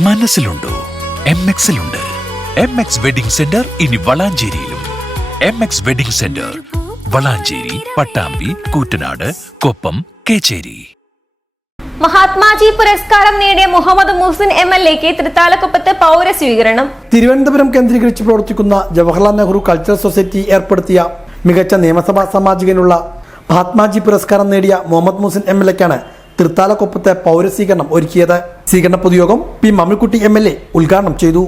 മനസ്സിലുണ്ടോ? MXലുണ്ട്. MX wedding centre ഇനി വളാഞ്ചേരിയിലും. MX wedding centre Valanchery, Pattambi, Koottanad, Koppam, Kechery. Mahatmaji പുരസ്കാരം നേടിയ മുഹമ്മദ് മുഹ്സിൻ MLAക്ക് തൃത്താലക്കുപ്പത്ത് പൗരസ്വീകരണം. തിരുവനന്തപുരം കേന്ദ്രീകരിച്ച് പ്രവർത്തിക്കുന്ന ജവഹർലാൽ നെഹ്റു കൾച്ചറൽ സൊസൈറ്റി ഏർപ്പെടുത്തിയ മികച്ച നിയമസഭാ സാമാജികനുള്ള മഹാത്മാജി പുരസ്കാരം നേടിയ മുഹമ്മദ് മുഹ്സിൻ MLAക്കാണ് തൃത്താലക്കുപ്പത്തെ പൗരസ്വീകരണം ഒരുക്കിയത്. സ്വീകരണ പൊതുയോഗം പി മമ്മിക്കുട്ടി MLA ഉദ്ഘാടനം ചെയ്തു.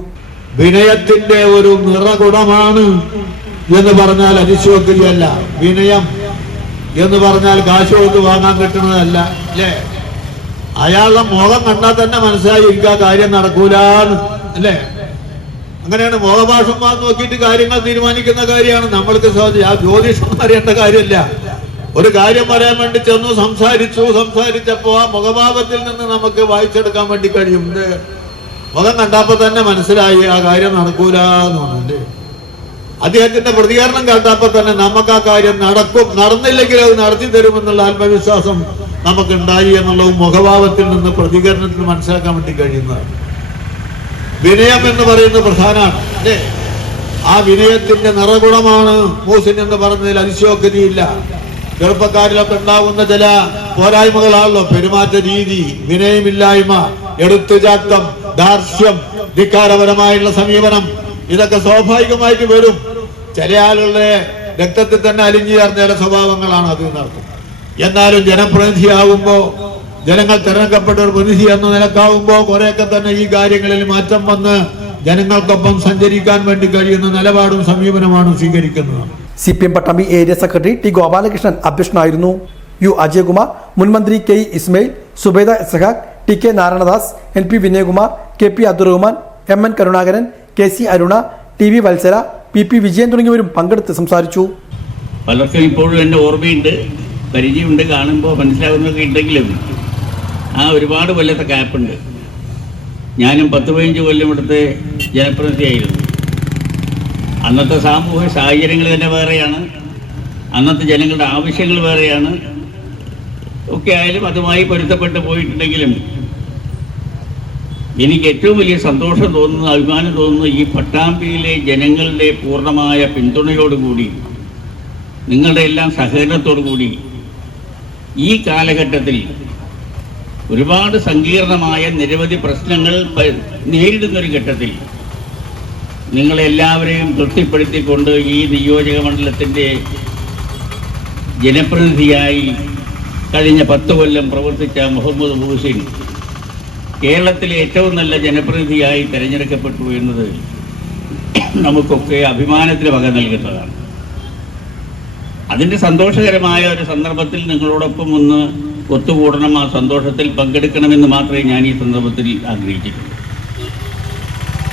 വിനയത്തിന്റെ ഒരു നിറകുടമാണ് എന്ന് പറഞ്ഞാൽ അതിശയോക്തിയല്ല. വിനയം എന്ന് പറഞ്ഞാൽ കാശ് കൊണ്ട് വാങ്ങാൻ കിട്ടുന്നതല്ല, അല്ലേ? അയാളുടെ മുഖം കണ്ടാൽ തന്നെ മനസ്സിലായി എനിക്ക് ആ കാര്യം നടക്കൂലെന്ന്, അല്ലേ? അങ്ങനെയാണ് മുഖഭാഷന്മാർ നോക്കിയിട്ട് കാര്യങ്ങൾ തീരുമാനിക്കുന്ന കാര്യമാണ്. നമ്മൾക്ക് ജ്യോതിഷം അറിയേണ്ട കാര്യമില്ല. ഒരു കാര്യം പറയാൻ വേണ്ടി ചെന്നു, സംസാരിച്ചപ്പോ ആ മുഖഭാവത്തിൽ നിന്ന് നമുക്ക് വായിച്ചെടുക്കാൻ വേണ്ടി കഴിയും. മുഖം കണ്ടപ്പോ തന്നെ മനസ്സിലായി ആ കാര്യം നടക്കൂലെന്ന് പറഞ്ഞിട്ട്. അദ്ദേഹത്തിന്റെ പ്രതികരണം കേട്ടപ്പോ തന്നെ നമുക്ക് ആ കാര്യം നടക്കും, നടന്നില്ലെങ്കിൽ അത് നടത്തി തരുമെന്നുള്ള ആത്മവിശ്വാസം നമുക്കുണ്ടായി എന്നുള്ളതും മുഖഭാവത്തിൽ നിന്ന് പ്രതികരണത്തിൽ മനസ്സിലാക്കാൻ വേണ്ടി കഴിയുന്നതാണ്. വിനയം എന്ന് പറയുന്നത് പ്രധാനമാണ്, അല്ലേ? ആ വിനയത്തിന്റെ നിറകുണമാണ് മുഹ്സിൻ എന്ന് പറഞ്ഞതിൽ അതിശയോക്തിയില്ല. ചെറുപ്പക്കാരിലൊക്കെ ഉണ്ടാകുന്ന ചില പോരായ്മകളാണല്ലോ പെരുമാറ്റ രീതി, വിനയമില്ലായ്മ, എടുത്തുചാട്ടം, ദാർഷ്ട്യം, ധിക്കാരപരമായുള്ള സമീപനം. ഇതൊക്കെ സ്വാഭാവികമായിട്ട് വരും. ചില ആളുകളുടെ രക്തത്തിൽ തന്നെ അലിഞ്ഞു ചേർന്ന ചില സ്വഭാവങ്ങളാണ് അത് നടത്തുന്നത്. എന്നാലും ജനപ്രതിനിധിയാകുമ്പോ, ജനങ്ങൾ തിരഞ്ഞെടുക്കപ്പെട്ട ഒരു പ്രതിനിധി എന്ന നിലക്കാവുമ്പോ കുറെയൊക്കെ തന്നെ ഈ കാര്യങ്ങളിൽ മാറ്റം വന്ന് ജനങ്ങൾക്കൊപ്പം സഞ്ചരിക്കാൻ വേണ്ടി കഴിയുന്ന നിലപാടും സമീപനമാണ് സ്വീകരിക്കുന്നത്. CPM Pattambi area secretary T Gopalakrishnan അധ്യക്ഷനായിരുന്നു. യു അജയകുമാർ, മുൻമന്ത്രി K Ismail, Zubaida Ishaq, T K Narayanadas, NP Vinayakumar, KP Abdurahman, MN Karunakaran, KC Aruna, TV Vatsara, PP Vijayan തുടങ്ങിയവരും പങ്കെടുത്ത് സംസാരിച്ചു. പലർക്കും ഇപ്പോഴും എൻ്റെ ഓർമ്മയുണ്ട്, പരിചയമുണ്ട്, കാണുമ്പോൾ മനസ്സിലാകുന്നതൊക്കെ ഉണ്ടെങ്കിലും ആ ഒരുപാട് കൊല്ലത്തെ ഗ്യാപ്പുണ്ട്. ഞാനും 10-15 കൊല്ലം ഇവിടുത്തെ ജനപ്രതിനിധിയായിരുന്നു. അന്നത്തെ സാമൂഹ്യ സാഹചര്യങ്ങൾ തന്നെ വേറെയാണ്, അന്നത്തെ ജനങ്ങളുടെ ആവശ്യങ്ങൾ വേറെയാണ്. ഒക്കെ ആയാലും അതുമായി പൊരുത്തപ്പെട്ട് പോയിട്ടുണ്ടെങ്കിലും എനിക്ക് ഏറ്റവും വലിയ സന്തോഷം തോന്നുന്നു, അഭിമാനം തോന്നുന്നു, ഈ പട്ടാമ്പിയിലെ ജനങ്ങളുടെ പൂർണ്ണമായ പിന്തുണയോടുകൂടി, നിങ്ങളുടെ എല്ലാം സഹകരണത്തോടുകൂടി ഈ കാലഘട്ടത്തിൽ ഒരുപാട് സങ്കീർണമായ നിരവധി പ്രശ്നങ്ങൾ നേരിടുന്നൊരു ഘട്ടത്തിൽ നിങ്ങളെല്ലാവരെയും തൃപ്തിപ്പെടുത്തിക്കൊണ്ട് ഈ നിയോജക മണ്ഡലത്തിൻ്റെ ജനപ്രതിനിധിയായി കഴിഞ്ഞ 10 കൊല്ലം പ്രവർത്തിച്ച മുഹമ്മദ് മുഹ്സിൻ കേരളത്തിലെ ഏറ്റവും നല്ല ജനപ്രതിനിധിയായി തിരഞ്ഞെടുക്കപ്പെട്ടു എന്നത് നമുക്കൊക്കെ അഭിമാനത്തിന് വക നൽകുന്നതാണ്. അതിൻ്റെ സന്തോഷകരമായ ഒരു സന്ദർഭത്തിൽ നിങ്ങളോടൊപ്പം ഒന്ന് ഒത്തുകൂടണം, ആ സന്തോഷത്തിൽ പങ്കെടുക്കണമെന്ന് മാത്രമേ ഞാൻ ഈ സന്ദർഭത്തിൽ ആഗ്രഹിച്ചിട്ടുള്ളൂ.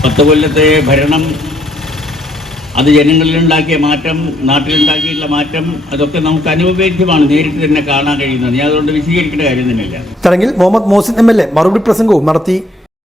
10 കൊല്ലത്തെ ഭരണം, അത് ജനങ്ങളിലുണ്ടാക്കിയ മാറ്റം, നാട്ടിലുണ്ടാക്കിയിട്ടുള്ള മാറ്റം, അതൊക്കെ നമുക്ക് അനുഭവേദ്യമാണ്, നേരിട്ട് തന്നെ കാണാൻ കഴിയുന്നത്. ഞാൻ അതുകൊണ്ട് വിശദീകരിക്കേണ്ട കാര്യം തന്നെയില്ല. ചടങ്ങിൽ മുഹമ്മദ് മുഹ്സിൻ MLA മറുപടി പ്രസംഗവും നടത്തി.